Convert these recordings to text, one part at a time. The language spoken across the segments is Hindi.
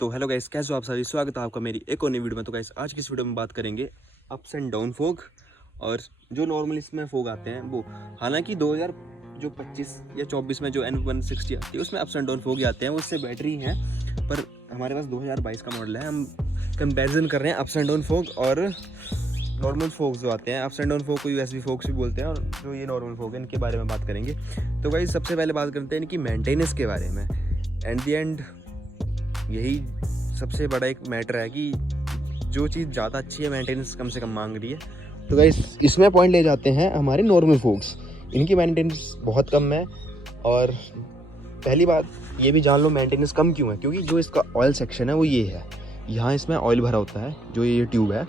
तो हेलो गाइस, कैसे हो आप सभी। स्वागत है आपका मेरी एक और नई वीडियो में। तो गाइस आज की इस वीडियो में बात करेंगे अप्स एंड डाउन फोग और जो नॉर्मल इसमें फोग आते हैं वो। हालांकि 2025 या 24 में जो N160 आती है उसमें अप्स एंड डाउन फोग ही आते हैं, वो उससे बेटर ही हैं। पर हमारे पास 2022 का मॉडल है, हम कंपेरिजन कर रहे हैं अप्स एंड डाउन फोग और नॉर्मल फोग जो आते हैं। अप्स एंड डाउन फोग को USB फोग्स भी बोलते हैं और जो ये नॉर्मल फोग है इनके बारे में बात करेंगे। तो गाइस सबसे पहले बात करते हैं इनकी मेंटेनेंस के बारे में। एट द एंड यही सबसे बड़ा एक मैटर है कि जो चीज़ ज़्यादा अच्छी है मेंटेनेंस कम से कम मांग रही है। तो गाइस इसमें पॉइंट ले जाते हैं हमारे नॉर्मल फोक्स, इनकी मेंटेनेंस बहुत कम है। और पहली बात ये भी जान लो मेंटेनेंस कम क्यों है, क्योंकि जो इसका ऑयल सेक्शन है वो ये है, यहाँ इसमें ऑयल भरा होता है जो ये ट्यूब है,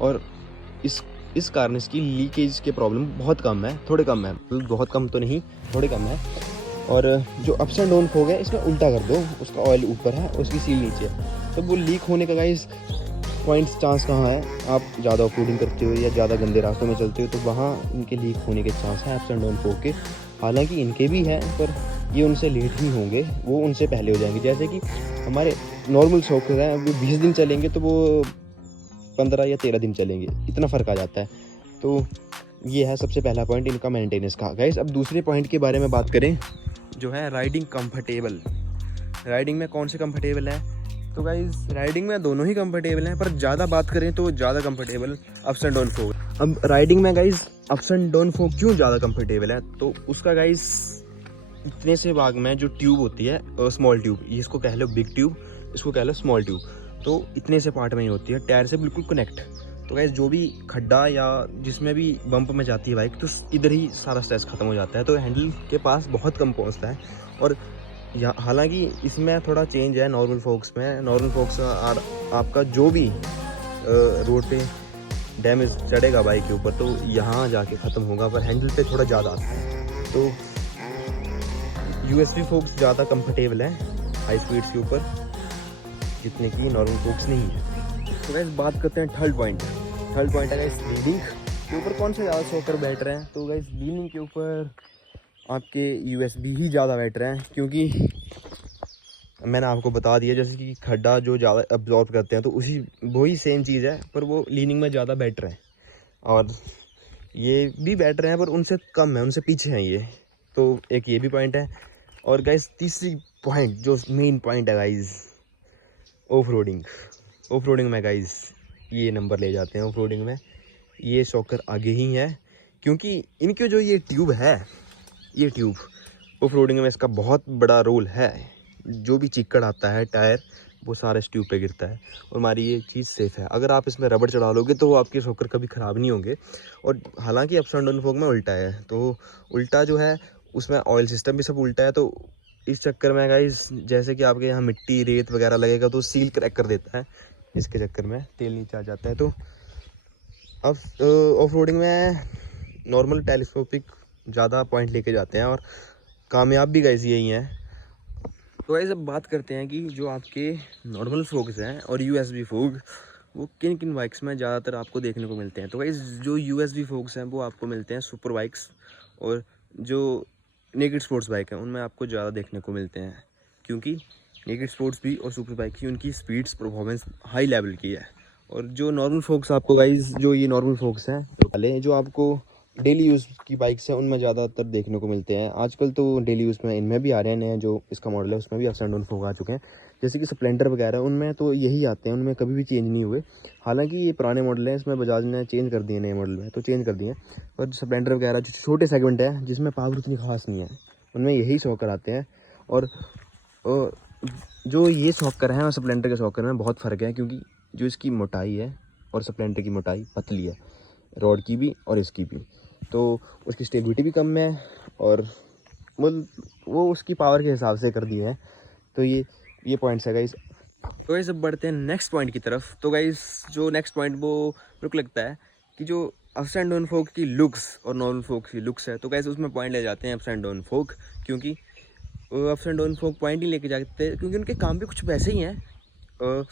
और इस कारण इसकी लीकेज के प्रॉब्लम बहुत कम है, थोड़े कम है, मतलब बहुत कम तो नहीं, थोड़े कम है। और जो अप्स एंड डाउन फोग है इसमें उल्टा कर दो, उसका ऑयल ऊपर है उसकी सील नीचे है, तो वो लीक होने का गाइस पॉइंट्स चांस कहाँ है। आप ज़्यादा ऑफरोडिंग करते हो या ज़्यादा गंदे रास्तों में चलते हो तो वहाँ इनके लीक होने के चांस हैं अप्स एंड डाउन फोग के। हालांकि इनके भी हैं पर ये उनसे लेट ही होंगे, वो उनसे पहले हो जाएंगे। जैसे कि हमारे नॉर्मल शॉक हैं वो 20 दिन चलेंगे तो वो 15 या 13 दिन चलेंगे, इतना फ़र्क आ जाता है। तो ये है सबसे पहला पॉइंट इनका मेंटेनेंस का। गाइस अब दूसरे पॉइंट के बारे में बात करें जो है राइडिंग कंफर्टेबल। राइडिंग में कौन से कंफर्टेबल है, तो गाइस राइडिंग में दोनों ही कंफर्टेबल हैं, पर ज़्यादा बात करें तो ज़्यादा comfortable ups and down fog. अब राइडिंग में guys ups and down fog क्यों ज़्यादा कंफर्टेबल है, तो उसका गाइस इतने से भाग में जो ट्यूब होती है स्मॉल ट्यूब, ये इसको कह लो बिग ट्यूब, इसको कह लो स्मॉल ट्यूब, तो इतने से पार्ट में ही होती है टायर से बिल्कुल कनेक्ट। तो गाइस जो भी खड्डा या जिसमें भी बम्प में जाती है बाइक तो इधर ही सारा स्ट्रेस खत्म हो जाता है, तो हैंडल के पास बहुत कम पहुंचता है। और हालांकि इसमें थोड़ा चेंज है नॉर्मल फोक्स में। नॉर्मल फोक्स आपका जो भी रोड पे डैमेज चढ़ेगा बाइक के ऊपर तो यहाँ जाके ख़त्म होगा, पर हैंडल पे थोड़ा ज़्यादा आता है। तो USB फोक्स ज़्यादा कंफर्टेबल है हाई स्पीड्स के ऊपर, जितने की नॉर्मल फोक्स नहीं है। तो गाइस बात करते हैं थर्ड पॉइंट है गाइस लीनिंग के ऊपर कौन से ज़्यादा सोकर बैठ रहे हैं। तो गाइस लीनिंग के ऊपर आपके USB ही ज़्यादा बैठ रहे हैं, क्योंकि मैंने आपको बता दिया जैसे कि खड्डा जो ज़्यादा अब्जॉर्ब करते हैं तो उसी वही सेम चीज़ है, पर वो लीनिंग में ज़्यादा बेटर है। और ये भी बेटर हैं पर उनसे कम है, उनसे पीछे हैं ये। तो एक ये भी पॉइंट है। और गाइस तीसरी पॉइंट जो मेन पॉइंट है गाइस, ऑफ रोडिंग में गाइस ये नंबर ले जाते हैं। ऑफ रोडिंग में ये शॉकर आगे ही है, क्योंकि इनके जो ये ट्यूब है, ये ट्यूब ऑफ रोडिंग में इसका बहुत बड़ा रोल है। जो भी चिक्कड़ आता है टायर वो सारा इस ट्यूब पे गिरता है, और हमारी ये चीज़ सेफ़ है। अगर आप इसमें रबड़ चढ़ा लोगे तो वो आपके शॉकर कभी ख़राब नहीं होंगे। और हालांकि अप्स एंड डाउन फोग में उल्टा है, तो उल्टा जो है उसमें ऑयल सिस्टम भी सब उल्टा है। तो इस चक्कर में गाइस जैसे कि आपके यहाँ मिट्टी रेत वगैरह लगेगा तो सील क्रैक कर देता है, इसके चक्कर में तेल नीचे आ जाता है। तो अब ऑफ रोडिंग में नॉर्मल टेलीस्कोपिक ज़्यादा पॉइंट लेके जाते हैं और कामयाब भी गाइस यही हैं। तो गाइस अब बात करते हैं कि जो आपके नॉर्मल फोग्स हैं और USB फोग वो किन किन बाइक्स में ज़्यादातर आपको देखने को मिलते हैं। तो गाइस जो USB फोग्स हैं वो आपको मिलते हैं सुपर बाइक्स, और जो नेकेड स्पोर्ट्स बाइक हैं उनमें आपको ज़्यादा देखने को मिलते हैं, क्योंकि नेकेड स्पोर्ट्स भी और सुपर बाइक की उनकी स्पीड्स परफॉर्मेंस हाई लेवल की है। और जो नॉर्मल फोक्स आपको गाइस, जो ये नॉर्मल फोक्स हैं वाले जो आपको डेली यूज़ की बाइक्स हैं उनमें ज़्यादातर देखने को मिलते हैं। आजकल तो डेली यूज़ में इनमें भी आ रहे हैं, नए जो इसका मॉडल है उसमें भी अप्स एंड डाउन फोग आ चुके हैं। जैसे कि स्प्लेंडर वगैरह उनमें तो यही आते हैं, उनमें कभी भी चेंज नहीं हुए। हालांकि ये पुराने मॉडल हैं, इसमें बजाज ने चेंज कर दिए, नए मॉडल में तो चेंज कर दिए। और स्प्लेंडर वगैरह जो छोटे सेगमेंट है जिसमें पावर उतनी खास नहीं है उनमें यही शॉकर आते हैं। और जो ये शॉकर हैं और स्प्लेंडर के शॉकर में बहुत फ़र्क है, क्योंकि जो इसकी मोटाई है और स्प्लेंडर की मोटाई पतली है, रॉड की भी और इसकी भी, तो उसकी स्टेबिलिटी भी कम है और वो उसकी पावर के हिसाब से कर दिए हैं। तो ये पॉइंट्स है गाइस। तो गाइस अब बढ़ते हैं नेक्स्ट पॉइंट की तरफ। तो गाइस जो नेक्स्ट पॉइंट वो मेरे को लगता है कि जो अप्स एंड डाउन फोग की लुक्स और नॉर्मल फोग की लुक्स है, तो गाइस उसमें पॉइंट ले जाते हैं अप्स एंड डाउन फोग, क्योंकि ups and down fog point ही लेके जाते हैं, क्योंकि उनके काम भी कुछ वैसे ही हैं।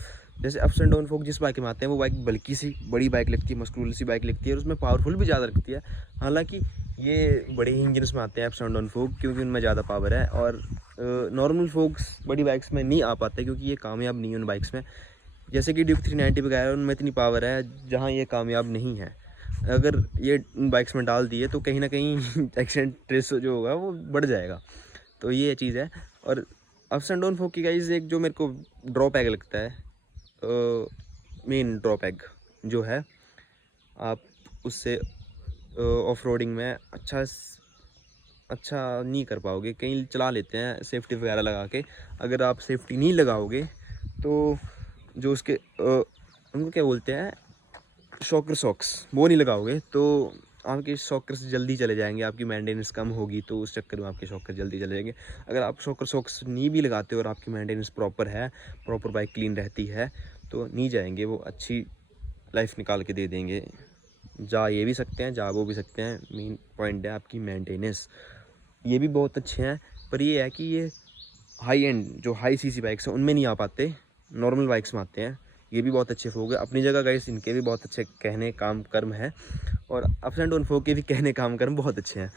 जैसे अप्स एंड डाउन फोक जिस बाइक में आते हैं वो बाइक बल्कि सी बड़ी बाइक लगती है, मस्कुलर सी बाइक लगती है और उसमें पावरफुल भी ज़्यादा लगती है। हालांकि ये बड़े ही इंजन्स में आते हैं अप्स एंड डाउन फोक, क्योंकि उनमें ज़्यादा पावर है, और नॉर्मल फोक्स बड़ी बाइक्स में नहीं आ पाते क्योंकि ये कामयाब नहीं है उन बाइक्स में। जैसे कि ड्यूक 390 वगैरह है, उनमें इतनी पावर है जहाँ ये कामयाब नहीं है। अगर ये उन बाइक्स में डाल दिए तो कहीं ना कहीं एक्सीडेंट रेस जो होगा वो बढ़ जाएगा। तो ये चीज़ है। और अप्स एंड डाउन फोक की गाइस एक जो मेरे को ड्रॉबैक लगता है, मेन ड्रॉबैक जो है, आप उससे ऑफ रोडिंग में अच्छा नहीं कर पाओगे। कहीं चला लेते हैं सेफ्टी वगैरह लगा के, अगर आप सेफ्टी नहीं लगाओगे तो जो उसके उनको क्या बोलते हैं, शॉकर सॉक्स, वो नहीं लगाओगे तो आपके शॉकर्स जल्दी चले जाएंगे, आपकी मेंटेनेंस कम होगी, तो उस चक्कर में आपके शॉकर जल्दी चले जाएंगे। अगर आप शॉकर सॉक्स नहीं भी लगाते और आपकी मेंटेनेंस प्रॉपर है, प्रॉपर बाइक क्लीन रहती है, तो नहीं जाएंगे, वो अच्छी लाइफ निकाल के दे देंगे। जा ये भी सकते हैं, जा वो भी सकते हैं, मेन पॉइंट है आपकी मेंटेनेंस। ये भी बहुत अच्छे हैं, पर ये है कि ये हाई एंड जो हाई सीसी बाइक्स हैं उनमें नहीं आ पाते, नॉर्मल बाइक्स में आते हैं। ये भी बहुत अच्छे फोक है अपनी जगह गाइस, इनके भी बहुत अच्छे कहने काम कर्म है, और अप्स एंड डाउन फोक के भी कहने काम कर्म बहुत अच्छे हैं।